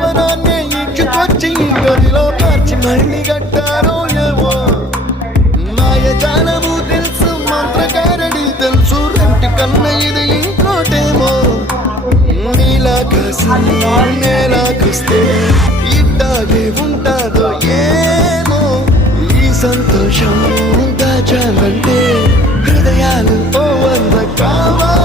భవనాన్ని ఇచ్చుకొచ్చి గదిలో మార్చి మళ్ళీ కట్టారో ఏమో మాయజాలము తెలుసు మంత్రకారడి తెలుసు రెంటి కన్న ఇది ఇంకోటేమో నీలాకాశం నేలాకొస్తే ఇట్టాగే ఉంటాదో ఏమో ఈ సంతోషం దాచాలంటే హృదయాలు ఓ వంద కావాలి